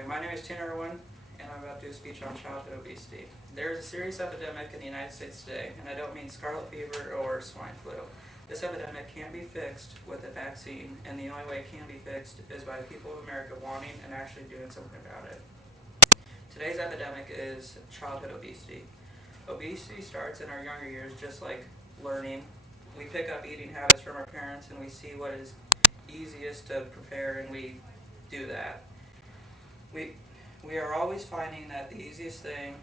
Okay, my name is Erwin, and I'm about to do a speech on childhood obesity. There is a serious epidemic in the United States today, and I don't mean scarlet fever or swine flu. This epidemic can be fixed with a vaccine, and the only way it can be fixed is by the people of America wanting and actually doing something about it. Today's epidemic is childhood obesity. Obesity starts in our younger years, just like learning. We pick up eating habits from our parents, and we see what is easiest to prepare, and we do that. We we are always finding that the easiest thing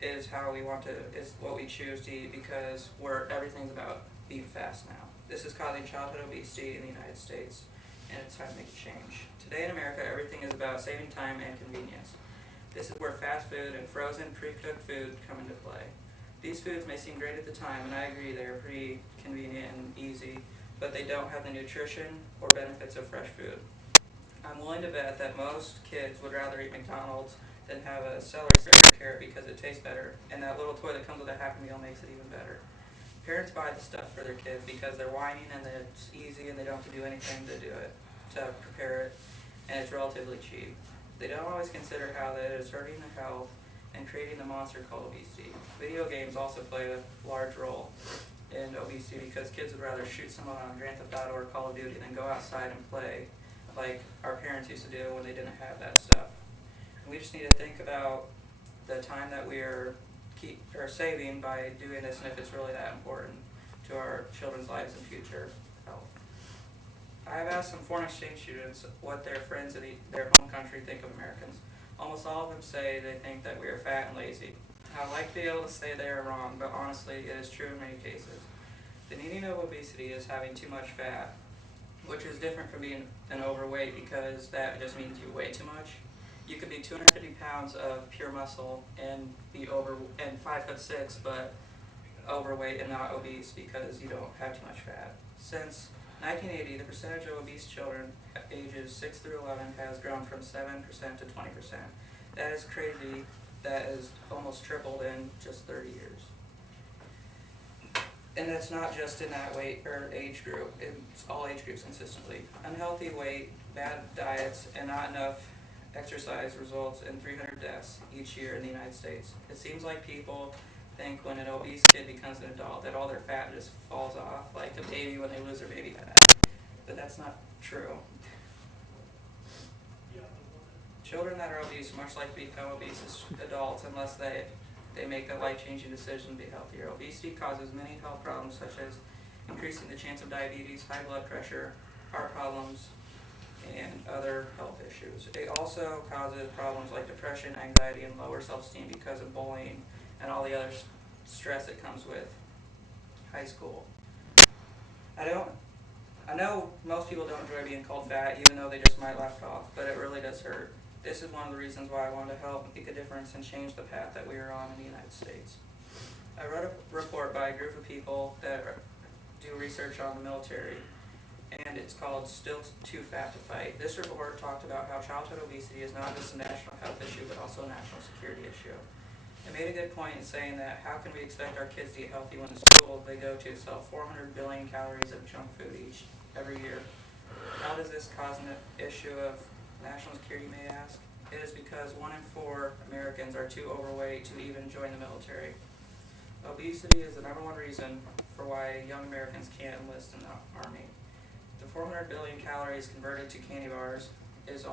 is what we choose to eat because everything's about being fast now. This is causing childhood obesity in the United States, and it's time to make a change. Today in America, everything is about saving time and convenience. This is where fast food and frozen, pre-cooked food come into play. These foods may seem great at the time, and I agree they are pretty convenient and easy, but they don't have the nutrition or benefits of fresh food. I'm willing to bet that most kids would rather eat McDonald's than have a celery stick or carrot because it tastes better, and that little toy that comes with a Happy Meal makes it even better. Parents buy the stuff for their kids because they're whining and it's easy and they don't have to do anything to do it, to prepare it, and it's relatively cheap. They don't always consider how that is hurting their health and creating the monster called obesity. Video games also play a large role in obesity because kids would rather shoot someone on Grand Theft Auto or Call of Duty than go outside and play like our parents used to do when they didn't have that stuff. And we just need to think about the time that we are saving by doing this, and if it's really that important to our children's lives and future health. I have asked some foreign exchange students what their friends in their home country think of Americans. Almost all of them say they think that we are fat and lazy. I like to be able to say they are wrong, but honestly, it is true in many cases. The meaning of obesity is having too much fat, which is different from being an overweight because that just means you weigh too much. You could be 250 pounds of pure muscle and be over and 5'6", but overweight and not obese because you don't have too much fat. Since 1980, the percentage of obese children ages 6 through 11 has grown from 7% to 20%. That is crazy. That is almost tripled in just 30 years. And that's not just in that weight or age group, it's all age groups consistently. Unhealthy weight, bad diets, and not enough exercise results in 300 deaths each year in the United States. It seems like people think when an obese kid becomes an adult that all their fat just falls off, like a baby when they lose their baby fat. But that's not true. Children that are obese much like to become obese as adults unless they make a life-changing decision to be healthier. Obesity causes many health problems such as increasing the chance of diabetes, high blood pressure, heart problems, and other health issues. It also causes problems like depression, anxiety, and lower self-esteem because of bullying and all the other stress that comes with high school. I know most people don't enjoy being called fat, even though they just might laugh it off, but it really does hurt. This is one of the reasons why I wanted to help make a difference and change the path that we are on in the United States. I wrote a report by a group of people that do research on the military, and it's called Still Too Fat to Fight. This report talked about how childhood obesity is not just a national health issue, but also a national security issue. It made a good point in saying that how can we expect our kids to eat healthy when the school they go to sell 400 billion calories of junk food every year? How does this cause an issue of national security, you may ask? It is because 1 in 4 Americans are too overweight to even join the military. Obesity is the #1 reason for why young Americans can't enlist in the Army. The 400 billion calories converted to candy bars is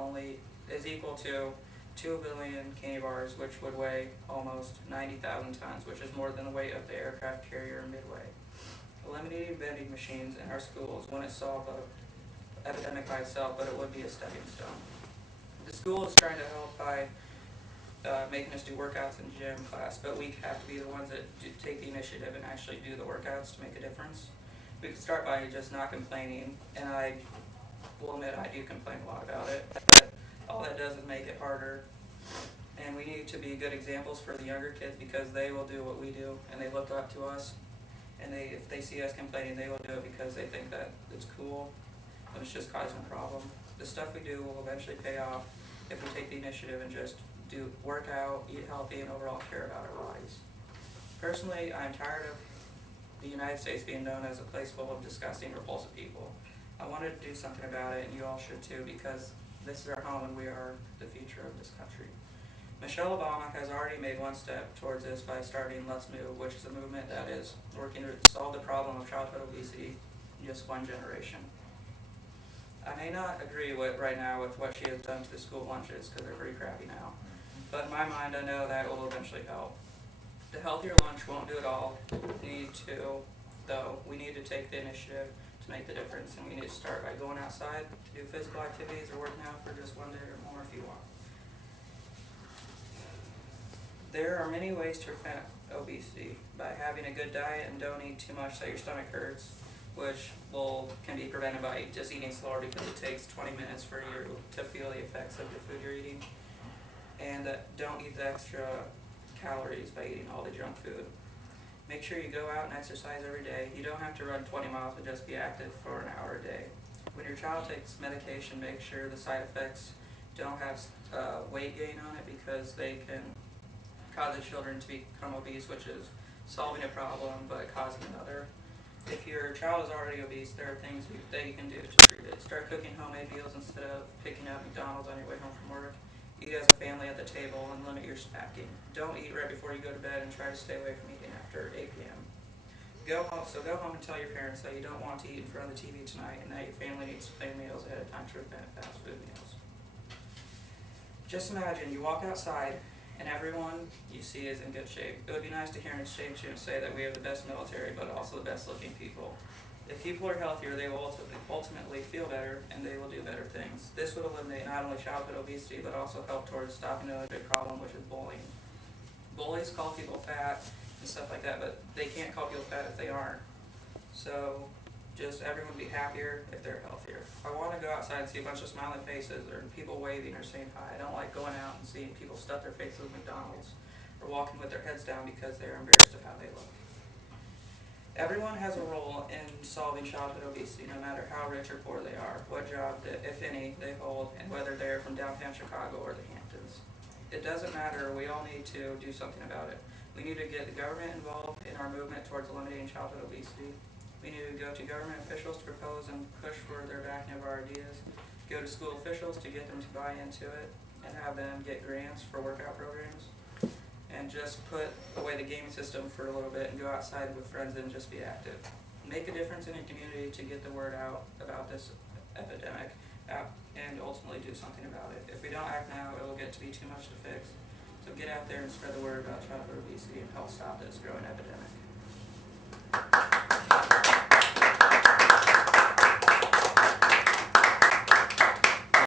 equal to 2 billion candy bars, which would weigh almost 90,000 tons, which is more than the weight of the aircraft carrier Midway. Eliminating vending machines in our schools wouldn't solve the epidemic by itself, but it would be a stepping stone. The school is trying to help by making us do workouts in gym class, but we have to be the ones that take the initiative and actually do the workouts to make a difference. We can start by just not complaining, and I will admit I do complain a lot about it, but all that does is make it harder. And we need to be good examples for the younger kids because they will do what we do, and they look up to us, and if they see us complaining, they will do it because they think that it's cool, but it's just causing a problem. The stuff we do will eventually pay off if we take the initiative and just work out, eat healthy, and overall care about our bodies. Personally, I'm tired of the United States being known as a place full of disgusting, repulsive people. I wanted to do something about it, and you all should too, because This is our home and we are the future of this country. Michelle Obama has already made one step towards this by starting Let's Move, which is a movement that is working to solve the problem of childhood obesity in just one generation. I may not agree with right now with what she has done to the school lunches because they're pretty crappy now, but in my mind I know that will eventually help. The healthier lunch won't do it all. We need to take the initiative to make the difference, and we need to start by going outside to do physical activities or working out for just one day or more if you want. There are many ways to prevent obesity by having a good diet and don't eat too much that your stomach hurts, which can be prevented by just eating slower because it takes 20 minutes for you to feel the effects of the food you're eating. And don't eat the extra calories by eating all the junk food. Make sure you go out and exercise every day. You don't have to run 20 miles, but just be active for an hour a day. When your child takes medication, make sure the side effects don't have weight gain on it because they can cause the children to become obese, which is solving a problem but causing another. If your child is already obese, there are things that you can do to treat it. Start cooking homemade meals instead of picking up McDonald's on your way home from work. Eat as a family at the table and limit your snacking. Don't eat right before you go to bed and try to stay away from eating after 8 p.m. Go home and tell your parents that you don't want to eat in front of the TV tonight and that your family needs to plan meals ahead of time to prevent fast food meals. Just imagine you walk outside and everyone you see is in good shape. It would be nice to hear an exchange student say that we have the best military but also the best looking people. If people are healthier, they will ultimately feel better and they will do better things. This would eliminate not only childhood obesity but also help towards stopping another big problem, which is bullying. Bullies call people fat and stuff like that, but they can't call people fat if they aren't. So just everyone be happier if they're healthier. I want to go outside and see a bunch of smiling faces or people waving or saying hi. I don't like going out and seeing people stuff their faces with McDonald's or walking with their heads down because they're embarrassed of how they look. Everyone has a role in solving childhood obesity, no matter how rich or poor they are, what job, if any, they hold, and whether they're from downtown Chicago or the Hamptons. It doesn't matter, we all need to do something about it. We need to get the government involved in our movement towards eliminating childhood obesity. We need to go to government officials to propose and push for their backing of our ideas. Go to school officials to get them to buy into it and have them get grants for workout programs. And just put away the gaming system for a little bit and go outside with friends and just be active. Make a difference in your community to get the word out about this epidemic and ultimately do something about it. If we don't act now, it will get to be too much to fix. So get out there and spread the word about childhood obesity and help stop this growing epidemic.